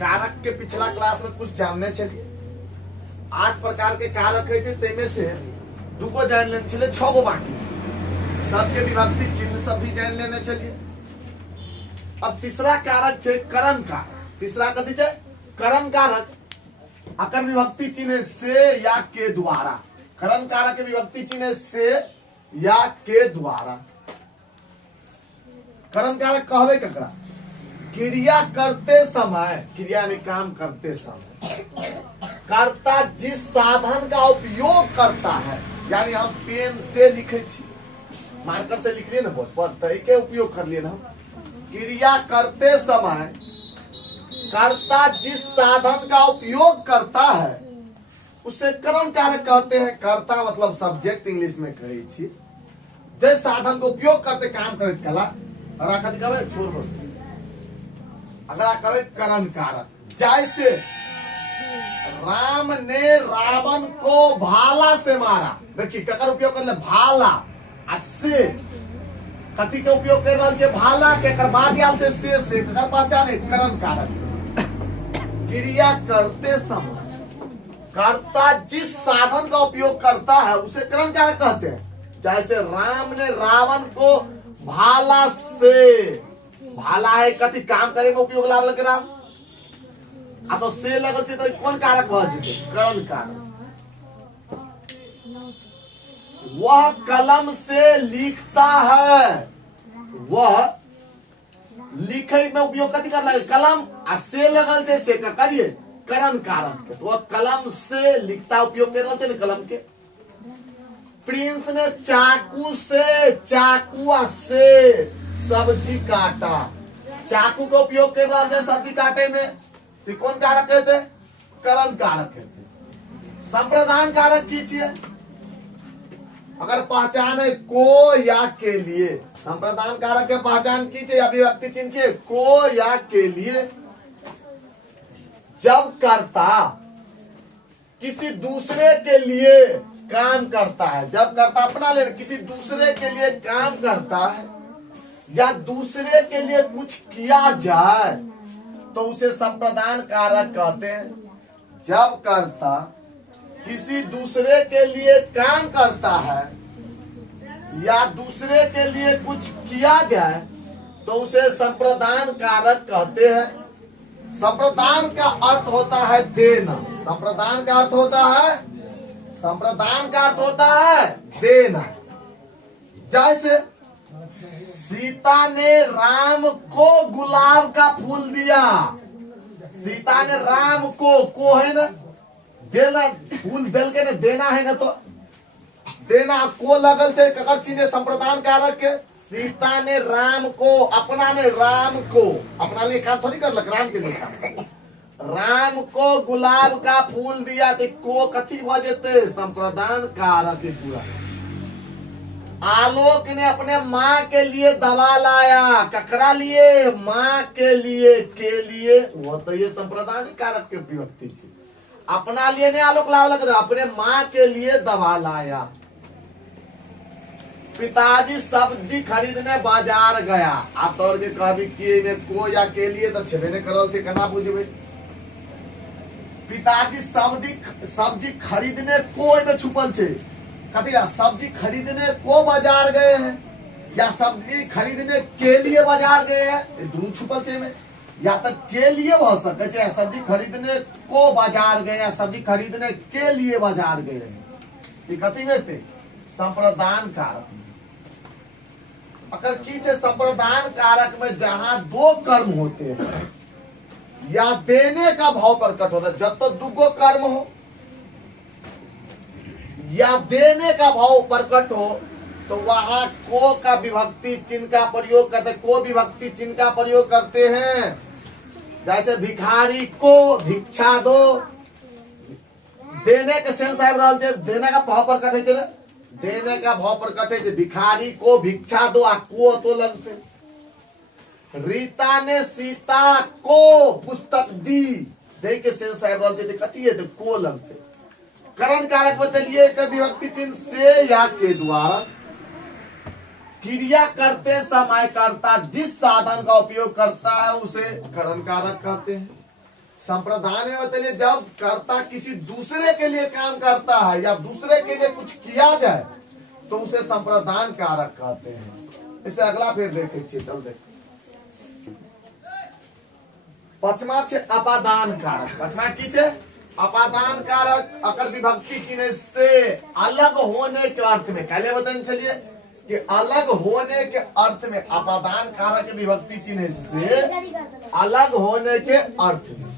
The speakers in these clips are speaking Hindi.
कारक के पिछला क्लास में कुछ जानने चलिए। 8 प्रकार के कारक है तेमे से 2 को जान लेने चलिए, 6 को बाकी सबके विभक्ति चिन्ह सब भी जान लेने चलिए। अब तीसरा कारक है करण कारक। तीसरा कथी है? करण कारक। अकर विभक्ति चिन्ह से या के द्वारा। करण कारक के विभक्ति चिन्ह से या के द्वारा। करण कारक कहवे ककरा? क्रिया करते समय, क्रिया यानी काम करते समय कर्ता जिस साधन का उपयोग करता है, यानी हम पेन से लिखे छी, मार्कर से लिख लिए ना बोर्ड पर, तरीके उपयोग कर लिए ना। क्रिया करते समय कर्ता जिस साधन का उपयोग करता है उसे करण कारक कहते हैं। कर्ता मतलब सब्जेक्ट इंग्लिश में कहे छी, जिस साधन का उपयोग करते काम करे कला और आखिर कहे छोड़ दो। अगला कहे करण कारक। जैसे राम ने रावण को भाला से मारा। देखिए ककर उपयोग कर ले? भाला। से कथी के उपयोग कर रहा है? भाला के कर बाद आल से ककर पहचाने करण कारक। क्रिया करते समय कर्ता जिस साधन का उपयोग करता है उसे करण कारक कहते हैं। जैसे राम ने रावण को भाला से, भाला है कथी काम करे में उपयोग लाभ लग रहा, आ तो से लगल छे तो कौन कारक भ जेते? करण कारक। वह कलम से लिखता है। वह लिखे में उपयोग कथी करना है? कलम। आ से लगल छे से का करिए करण कारक के। तो वह कलम से लिखता उपयोग कर रहा है कलम के। प्रिंस ने चाकू से सब्जी काटा। चाकू का उपयोग कर रहा है सब्जी काटे में, तो कौन कारक कहते? करण कारक कहते। संप्रदान कारक कीजिए। अगर पहचान है को या के लिए, संप्रदान कारक के पहचान कीजिए अभिव्यक्ति चिन्ह के को या के लिए। जब कर्ता किसी दूसरे के लिए काम करता है, जब कर्ता अपना ले किसी दूसरे के लिए काम करता है या दूसरे के लिए कुछ किया जाए तो उसे संप्रदान कारक कहते हैं। जब कर्ता किसी दूसरे के लिए काम करता है या दूसरे के लिए कुछ किया जाए तो उसे संप्रदान कारक कहते हैं। संप्रदान का अर्थ होता है देना। संप्रदान का अर्थ होता है, संप्रदान का अर्थ होता है देना। जैसे सीता ने राम को गुलाब का फूल दिया। सीता ने राम को है ना देना, फूल दिल के ना देना है ना, तो देना को लगल से ककर चीने संप्रदान कारक के। सीता ने राम को, अपना ने राम को, अपना लिए काम थोड़ी कर लग, राम के लिए काम। राम को गुलाब का फूल दिया तो को कथी भ जेते? संप्रदान कारक पूरा। आलोक ने अपने माँ के लिए दवा लाया। ककरा लिए? माँ के लिए, के लिए। वो तो ये संप्रदान कारक के विभक्ति थी। अपना लिए ने आलोक लावा लग, अपने माँ के लिए दवा लाया। पिताजी सब्जी खरीदने बाजार गया। आप तौर के कभी किए में को या के लिए तो छेबे ने करल छे, केना बुझबे? पिताजी सब्जी खरीदने को में छुपल छे। कथी? सब्जी खरीदने को बाजार गए हैं या सब्जी खरीदने के लिए बाजार गए हैं, ये दोनों छुपल छे में। या तो के लिए हो सके छे, सब्जी खरीदने को बाजार गए या सब्जी खरीदने के लिए बाजार गए हैं। ये कथी में थे? संप्रदान कारक। अगर की छे संप्रदान कारक में जहां 2 कर्म होते हैं या देने का भाव प्रकट होता है, जब तक 2 कर्म हो या देने का भाव प्रकट हो तो वहां को का विभक्ति चिन्ह का प्रयोग करते, को विभक्ति चिन्ह का प्रयोग करते हैं। जैसे भिखारी को भिक्षा दो। देने के सेंस आबि रहल छै, देने का भाव प्रकट है चले, देने का भाव प्रकट है। भिखारी को भिक्षा दो आ को तो लगते। रीता ने सीता को पुस्तक दी। दे के सेंस आबि रहल छै, कथी है? तो को लगते। करण कारक बतलिए विभक्ति चिन्ह से या के द्वारा। क्रिया करते समय कर्ता जिस साधन का उपयोग करता है उसे करण कारक कहते हैं। संप्रदान में बतलिए जब कर्ता किसी दूसरे के लिए काम करता है या दूसरे के लिए कुछ किया जाए तो उसे संप्रदान कारक कहते हैं। इसे अगला फिर देखे चल देख। पचमा छे अपादान कारक। पचमा की छे अपादान कारक अकर विभक्ति चिन्ह से अलग होने के अर्थ में पहले बताने चलिए कि अलग होने के अर्थ में अपादान कारक विभक्ति चिन्ह से अलग होने के अर्थ में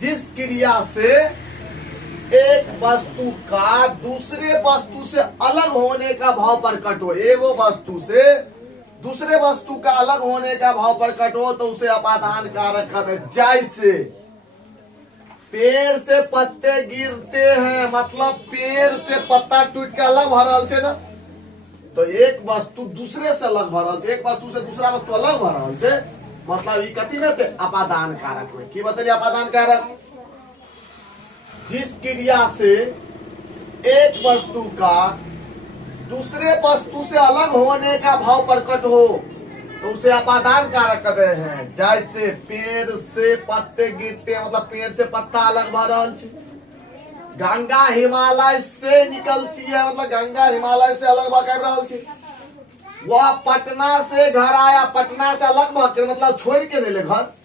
जिस क्रिया से एक वस्तु का दूसरे वस्तु से अलग होने का भाव प्रकट हो, एगो वस्तु से दूसरे वस्तु का अलग होने का भाव प्रकट हो तो उसे अपादान कारक कहते हैं। जैसे पेड़ से पत्ते गिरते हैं, मतलब पेड़ से पत्ता टूट के अलग भरल छे ना, तो एक वस्तु दूसरे से अलग भरल छे, एक वस्तु से दूसरा वस्तु अलग भरल छे, मतलब ई कथी में थे अपादान कारक में। की बतलिए अपादान कारक जिस क्रिया से एक वस्तु का दूसरे वस्तु से अलग होने का भाव प्रकट हो तो उसे अपादान कारक कहते हैं। जैसे पेड़ से पत्ते गिरते हैं, मतलब पेड़ से पत्ता अलग भर रहा है। गंगा हिमालय से निकलती है, मतलब गंगा हिमालय से अलग कर रहा है। वह पटना से घर आया, पटना से अलग भाग कर मतलब छोड़ के नहीं ले घर।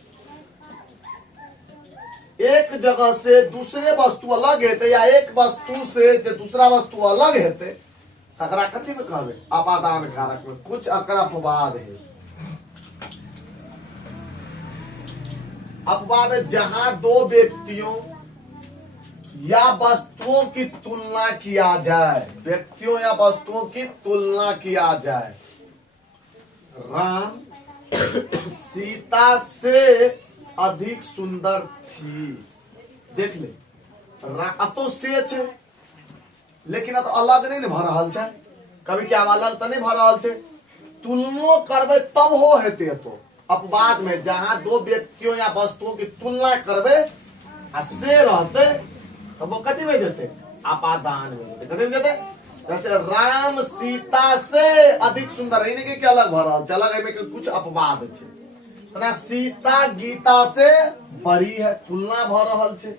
एक जगह से दूसरे वस्तु अलग हेते या एक वस्तु से जो दूसरा वस्तु अलग हेते तकरा कथी में कहबे अपादान कारक में कुछ अकर अपवाद है। अपवाद जहां दो व्यक्तियों या वस्तुओं की तुलना किया जाए, व्यक्तियों या वस्तुओं की तुलना किया जाए। राम सीता से अधिक सुंदर थी, देख ले अब तो से छे लेकिन अब तो अलग नहीं भर रहा है, कभी क्या अलग तो नहीं भर रहा है। तुलना करबे तब हो हेते तो अपवाद में जहां दो व्यक्तियों या वस्तुओं की तुलना करबे आ से रहते तो वो कथी में देते अपादान में देते। कथी में देते जैसे राम सीता से अधिक सुंदर है, नहीं कि अलग भर रहा है, अलग में कुछ अपवाद है ना। सीता गीता से बड़ी है, तुलना भर रहा है।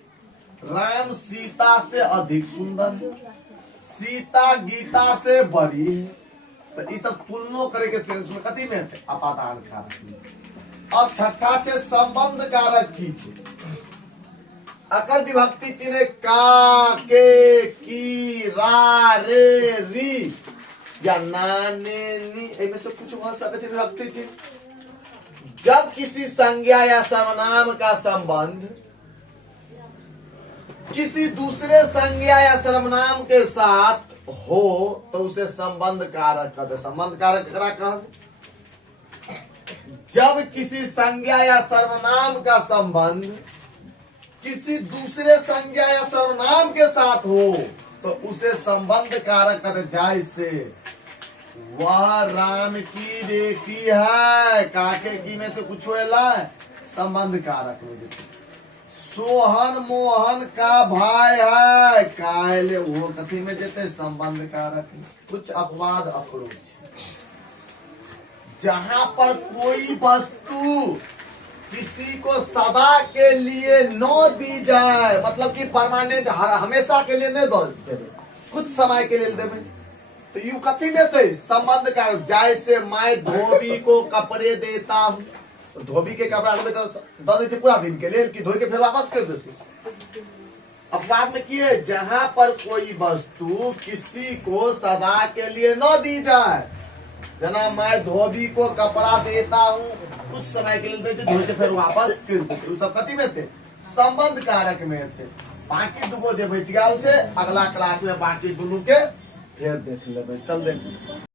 राम सीता से अधिक सुंदर है, सीता गीता से बड़ी है, तो ये सब तुलना करे के सेंस में कथी में अपादान कारक। अब छठा छे संबंध कारक की छे अकर विभक्ति चिन्ह का, के, की, रा, रे, री या ना, ने, नी, इनमें से कुछ भर सकते विभक्ति चिन्ह। जब किसी संज्ञा या सर्वनाम का संबंध किसी दूसरे संज्ञा या सर्वनाम के साथ हो तो उसे संबंध कारक कहते। संबंध कारक करा कहते जब किसी संज्ञा या सर्वनाम का संबंध किसी दूसरे संज्ञा या सर्वनाम के साथ हो तो उसे संबंध कारक कहते। जैसे वह राम की बेटी है, काके की में से कुछ होएला संबंध कारक में देते। सोहन मोहन का भाई है, काले वो कथी में देते संबंध कारक में। कुछ अपवाद अप्रोच जहां पर कोई वस्तु किसी को सदा के लिए न दी जाए, मतलब कि परमानेंट हमेशा के लिए नहीं देवे, कुछ समय के लिए देवे, तो यू कथी देते संबंध कारक। जैसे मैं धोबी को कपड़े देता हूँ, तो धोबी के कपड़ा दे देते पूरा दिन के लिए कि धो के फिर वापस कर देते। अपवाद में किए जहां पर कोई वस्तु किसी को सदा के लिए न दी जाए, जना मैं धोबी को कपड़ा देता हूँ कुछ समय के लिए धो के फिर वापस कर देते, सब कथी में थे संबंध कारक में थे। बाकी दुगो जो बच गया अगला क्लास में बाकी दोनों के फिर देख ले। चल देख।